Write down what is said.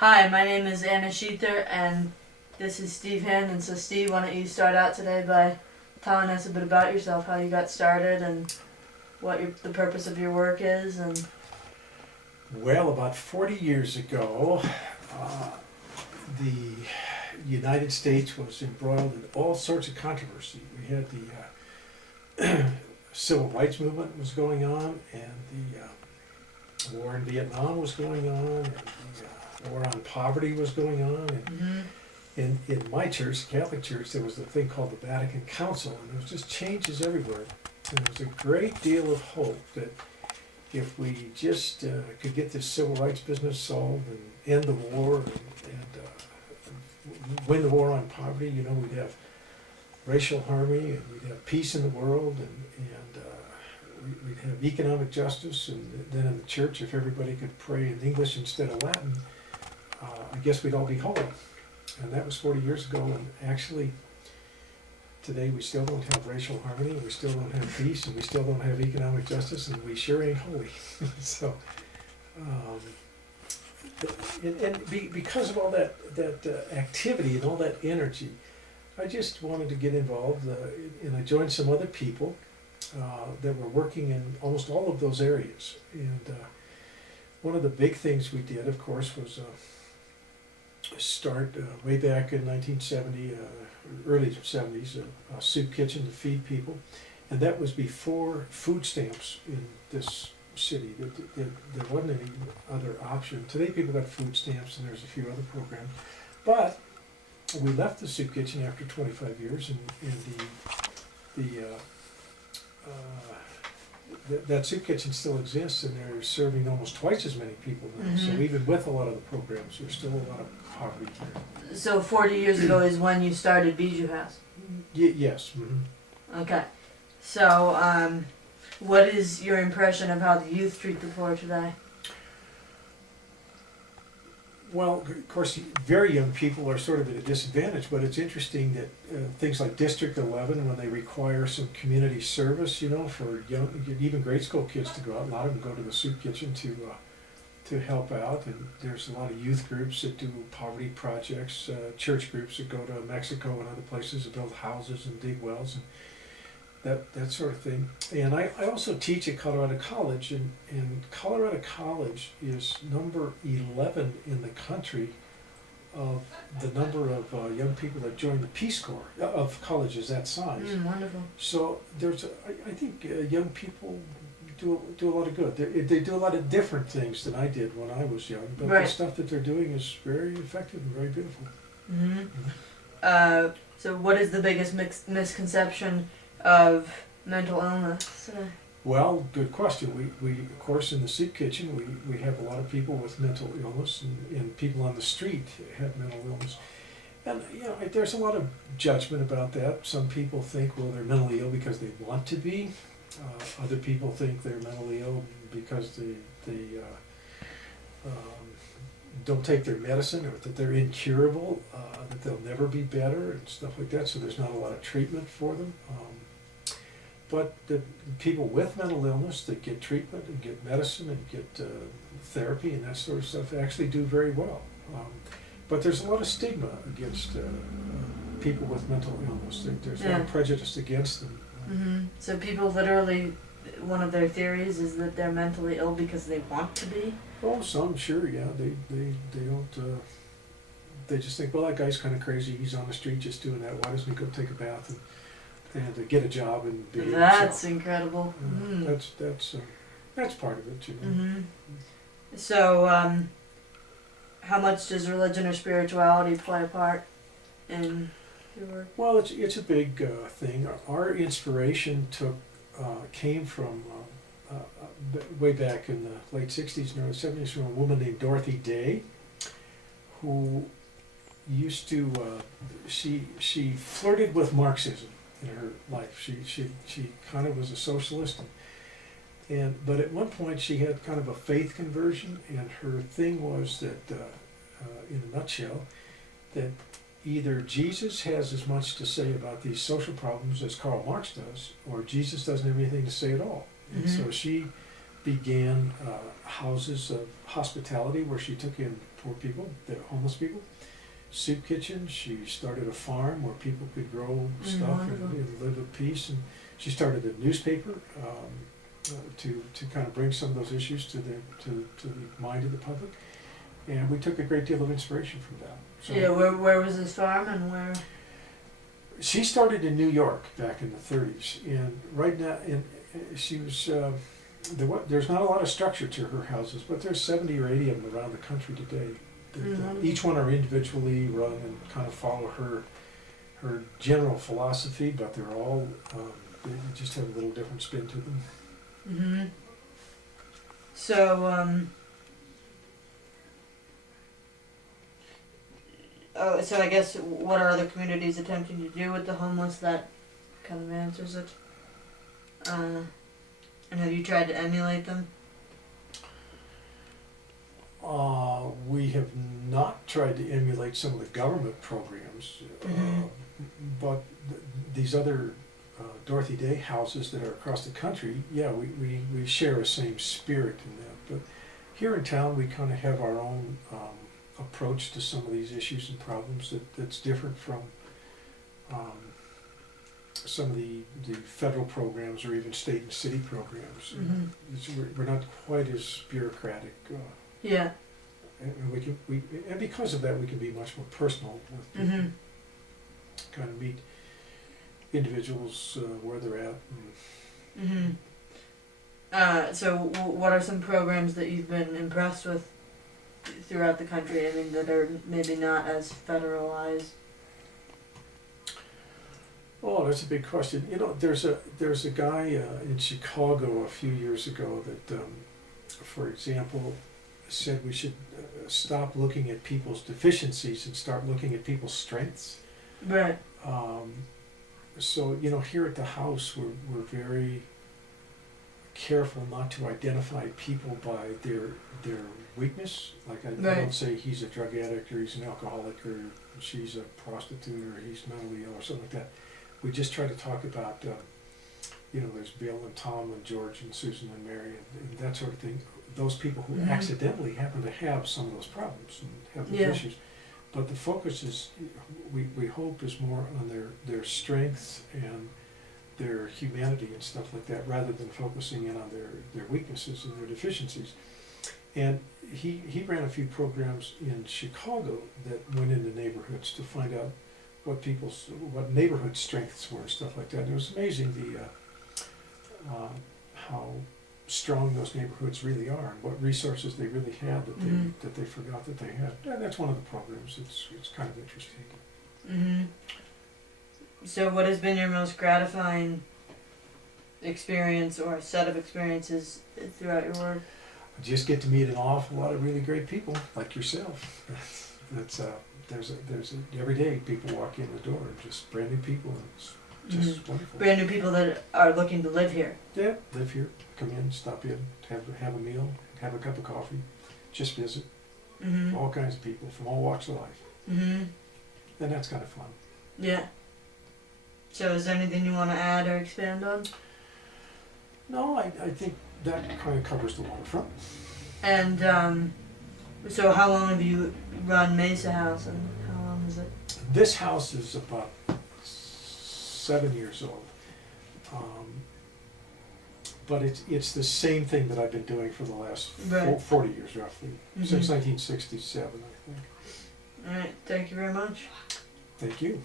Hi, my name is Anna Sheether, and this is Steve Handen. So, Steve, why don't you start out today by telling us a bit about yourself, how you got started, and what the purpose of your work is, and... Well, about 40 years ago, the United States was embroiled in all sorts of controversy. We had the civil rights movement was going on, and the war in Vietnam was going on, and the war on poverty was going on. And in my church, the Catholic Church, there was a thing called the Vatican Council, and there was just changes everywhere. And there was a great deal of hope that if we just could get this civil rights business solved and end the war and win the war on poverty, you know, we'd have racial harmony and we'd have peace in the world, and we'd have economic justice, and then in the church, if everybody could pray in English instead of Latin, I guess we'd all be holy. And that was 40 years ago, and actually today we still don't have racial harmony, we still don't have peace, and we still don't have economic justice, and we sure ain't holy. So, because of all that activity and all that energy, I just wanted to get involved, and I joined some other people that were working in almost all of those areas. And one of the big things we did, of course, was start way back in 1970, early 70s, a soup kitchen to feed people. And that was before food stamps in this city. There wasn't any other option. Today people got food stamps and there's a few other programs. But we left the soup kitchen after 25 years, and that soup kitchen still exists, and they're serving almost twice as many people now. So even with a lot of the programs, there's still a lot of poverty here. So 40 years ago is when you started Bijou House? Yes. Okay. So, what is your impression of how the youth treat the poor today? Well, of course, very young people are sort of at a disadvantage, but it's interesting that things like District 11, when they require some community service, you know, for young, even grade school kids to go out, a lot of them go to the soup kitchen to help out, and there's a lot of youth groups that do poverty projects, church groups that go to Mexico and other places to build houses and dig wells, and that sort of thing. And I also teach at Colorado College, and Colorado College is number 11 in the country of the number of young people that join the Peace Corps of colleges that size. Wonderful. So I think young people do a lot of good. They do a lot of different things than I did when I was young, but the stuff that they're doing is very effective and very beautiful. So what is the biggest misconception of mental illness? Well, good question. We of course, in the soup kitchen, we have a lot of people with mental illness, and people on the street have mental illness. And, you know, there's a lot of judgment about that. Some people think, well, they're mentally ill because they want to be. Other people think they're mentally ill because they don't take their medicine, or that they're incurable, that they'll never be better and stuff like that, so there's not a lot of treatment for them. But the people with mental illness that get treatment and get medicine and get therapy and that sort of stuff actually do very well. But there's a lot of stigma against people with mental illness. There's a lot of prejudice against them. So people literally, one of their theories is that they're mentally ill because they want to be? Oh, some, sure, yeah. They don't, they just think, well, that guy's kind of crazy. He's on the street just doing that. Why doesn't he go take a bath and to get a job and behave himself? That's incredible. That's part of it, you know. So, how much does religion or spirituality play a part in your work? Well, it's a big thing. Our inspiration came from way back in the late 60s and early 70s from a woman named Dorothy Day, who used to she flirted with Marxism in her life. She kind of was a socialist, but at one point she had kind of a faith conversion, and her thing was that, in a nutshell, that either Jesus has as much to say about these social problems as Karl Marx does, or Jesus doesn't have anything to say at all. And so she began houses of hospitality where she took in poor people, the homeless people. Soup kitchen. She started a farm where people could grow stuff and live at peace. And she started a newspaper to kind of bring some of those issues to the mind of the public. And we took a great deal of inspiration from that. So yeah, where was this farm and where? she started in New York back in the 30s, and right now, she was. There's not a lot of structure to her houses, but there's 70 or 80 of them around the country today. Each one are individually run and kind of follow her general philosophy, but they're all they just have a little different spin to them. Mm-hmm. So, so I guess what are other communities attempting to do with the homeless? That kind of answers it. And have you tried to emulate them? We have not tried to emulate some of the government programs, but these other Dorothy Day houses that are across the country, yeah, we share the same spirit in that. But here in town, we kind of have our own approach to some of these issues and problems that's different from some of the federal programs or even state and city programs. We're not quite as bureaucratic. Yeah. And because of that, we can be much more personal with people, kind of meet individuals where they're at. So what are some programs that you've been impressed with throughout the country? I mean, that are maybe not as federalized. Oh, that's a big question. You know, there's a guy in Chicago a few years ago that, for example, said we should stop looking at people's deficiencies and start looking at people's strengths. Right. So, you know, here at the house, we're very careful not to identify people by their weakness. Like I don't say he's a drug addict or he's an alcoholic or she's a prostitute or he's mentally ill or something like that. We just try to talk about, you know, there's Bill and Tom and George and Susan and Mary and that sort of thing. Those people who accidentally happen to have some of those problems and have those issues. But the focus is, we hope, is more on their strengths and their humanity and stuff like that, rather than focusing in on their weaknesses and their deficiencies. And he ran a few programs in Chicago that went into neighborhoods to find out what neighborhood strengths were and stuff like that. And it was amazing how strong those neighborhoods really are and what resources they really had that they forgot that they had. And that's one of the programs. It's kind of interesting. So what has been your most gratifying experience or set of experiences throughout your work? I just get to meet an awful lot of really great people like yourself. There's every day people walk in the door and just brand new people, and it's just wonderful. Brand new people that are looking to live here. Yeah, live here, come in, stop in, have a meal, have a cup of coffee, just visit. All kinds of people from all walks of life. And that's kind of fun. Yeah. So is there anything you want to add or expand on? No, I think that kind of covers the waterfront. And so how long have you run Mesa House, and how long is it? This house is about 7 years old. But it's the same thing that I've been doing for the last 40 years roughly, since 1967, I think. All right, thank you very much. Thank you.